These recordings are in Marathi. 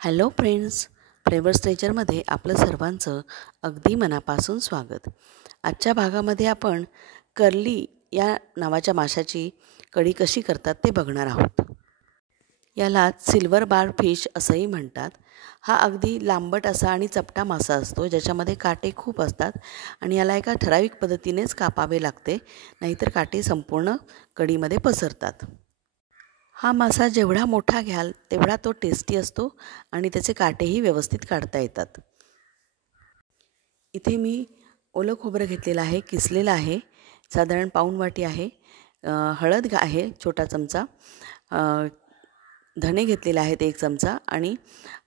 हॅलो फ्रेंड्स, फ्लेवर्स ट्रेजरमध्ये आपलं सर्वांचं अगदी मनापासून स्वागत. आजच्या भागामध्ये आपण कर्ली या नावाच्या माशाची कढी कशी करतात ते बघणार आहोत. याला सिल्वर बार फिश असंही म्हणतात. हा अगदी लांबट असा आणि चपटा मासा असतो ज्याच्यामध्ये काटे खूप असतात आणि याला एका ठराविक पद्धतीनेच कापावे लागते, नाहीतर काटे संपूर्ण कढीमध्ये पसरतात. हा मासा जेवढा मोठा घ्याल तेवढा तो टेस्टी असतो आणि त्याचे काटेही व्यवस्थित काढता येतात. इथे मी ओलं खोबरं घेतलेलं आहे, किसलेलं आहे, साधारण पाऊण वाटी आहे. हळद आहे छोटा चमचा, धणे घेतलेले आहेत 1 चमचा आणि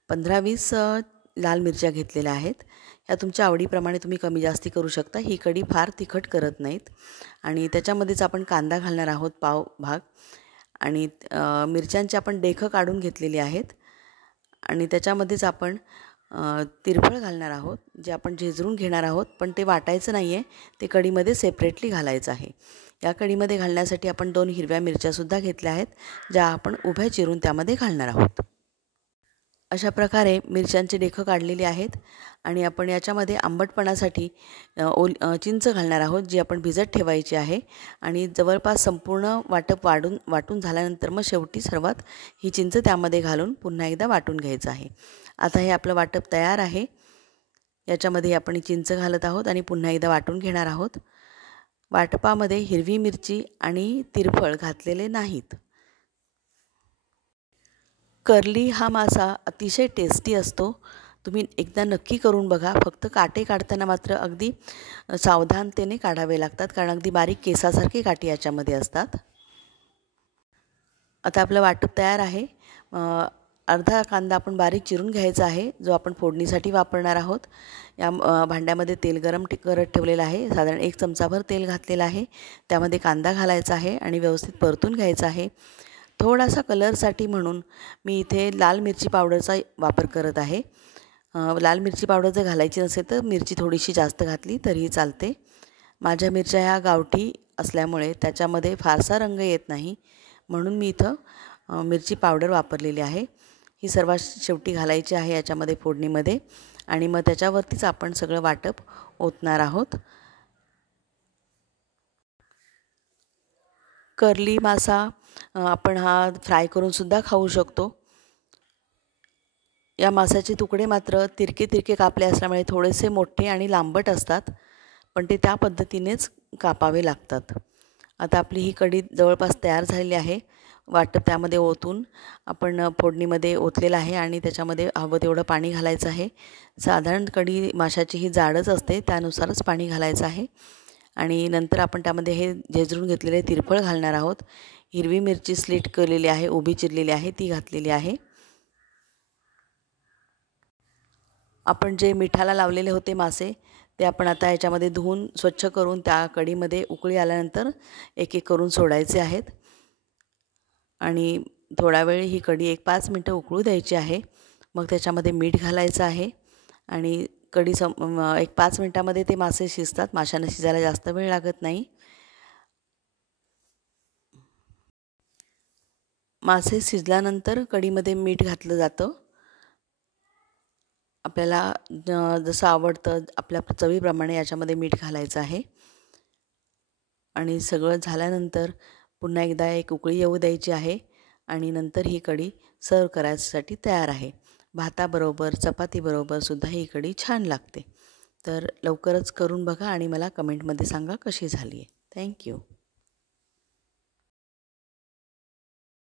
15-20 लाल मिरच्या घेतलेल्या आहेत. ह्या तुमच्या आवडीप्रमाणे तुम्ही कमी जास्ती करू शकता. ही कढी फार तिखट करत नाहीत आणि त्याच्यामध्येच आपण कांदा घालणार आहोत पाव भाग आणि मिरच्यांची आपण देठं काढून घेतलेली आहेत आणि त्याच्यामध्येच आपण तिरफळ घालणार आहोत, जे आपण झेजरून घेणार आहोत, पण ते वाटायचं नाही आहे, ते कढीमध्ये सेपरेटली घालायचं आहे. या कढीमध्ये घालण्यासाठी आपण 2 हिरव्या मिरच्यासुद्धा घेतल्या आहेत, ज्या आपण उभ्या चिरून त्यामध्ये घालणार आहोत. अशा प्रकारे मिरच्यांची देठं काढलेली आहेत आणि आपण याच्यामध्ये आंबटपणासाठी चिंच घालणार आहोत, जी आपण भिजत ठेवायची आहे आणि जवळपास संपूर्ण वाटून झाल्यानंतर मग शेवटी सर्वात ही चिंच त्यामध्ये घालून पुन्हा एकदा वाटून घ्यायचं आहे. आता हे आपलं वाटप तयार आहे. याच्यामध्ये आपण चिंच घालत आहोत आणि पुन्हा एकदा वाटून घेणार आहोत. वाटपामध्ये हिरवी मिरची आणि तिरफळ घातलेले नाहीत. कर्ली हा मासा अतिशय टेस्टी असतो. तुम्ही एकदा नक्की करून बघा. फक्त काटे काढताना मात्र अगदी सावधानतेने काढावे लागतात, कारण अगदी बारीक केसासारखे काटे याच्यामध्ये असतात. आता आपलं वाटप तयार आहे. अर्धा कांदा आपण बारीक चिरून घ्यायचा आहे, जो आपण फोडणीसाठी वापरणार आहोत. या भांड्यामध्ये तेल गरम करत ठेवलेलं आहे. साधारण 1 चमचाभर तेल घातलेलं आहे. त्यामध्ये कांदा घालायचा आहे आणि व्यवस्थित परतून घ्यायचा आहे. थोडासा कलरसाठी म्हणून मी इथे लाल मिरची पावडरचा वापर करत आहे. लाल मिरची पावडर जर घालायची नसेल तर मिरची थोडीशी जास्त घातली तरीही चालते. माझ्या मिरच्या ह्या गावठी असल्यामुळे त्याच्यामध्ये फारसा रंग येत नाही, म्हणून मी इथं मिरची पावडर वापरलेली आहे. ही सर्वात शेवटी घालायची आहे याच्यामध्ये फोडणीमध्ये आणि मग त्याच्यावरतीच आपण सगळं वाटप ओतणार आहोत. कर्ली मासा आपण हा फ्राय करूनसुद्धा खाऊ शकतो. या माशाचे तुकडे मात्र तिरके कापले असल्यामुळे थोडेसे मोठे आणि लांबट असतात, पण ते त्या पद्धतीनेच कापावे लागतात. आता आपली ही कढी जवळपास तयार झालेली आहे. वाटप त्यामध्ये ओतून आपण फोडणीमध्ये ओतलेलं आहे आणि त्याच्यामध्ये हवं तेवढं पाणी घालायचं आहे. साधारण कढी माशाची ही जाडच असते, त्यानुसारच पाणी घालायचं आहे आणि नंतर आपण त्यामध्ये हे झेजरून घेतलेले तिरफळ घालणार आहोत. हिरवी मिरची स्लिट केलेली आहे, उभी चिरलेली आहे, ती घातलेली आहे. आपण जे मिठाला लावलेले होते मासे, ते आपण आता याच्यामध्ये धुवून स्वच्छ करून त्या कढीमध्ये उकळी आल्यानंतर एक करून सोडायचे आहेत आणि थोडा वेळ ही कढी 1-5 मिनटं उकळू द्यायची आहे. मग त्याच्यामध्ये मीठ घालायचं आहे आणि कढी 1-5 मिनटामध्ये ते मासे शिजतात. माशांना शिजायला जास्त वेळ लागत नाही. मासे शिजल्यानंतर कढीमध्ये मीठ घातलं जातं. आपल्याला जसं आवडतं आपल्या चवीप्रमाणे याच्यामध्ये मीठ घालायचं आहे आणि सगळं झाल्यानंतर पुन्हा एकदा एक उकळी येऊ द्यायची आहे आणि नंतर ही कढी सर्व करायसाठी तयार आहे. भाताबरोबर चपातीबरोबर सुद्धा ही कढी छान लागते. तर लवकरच करून बघा आणि मला कमेंटमध्ये सांगा कशी झाली आहे. थँक्यू.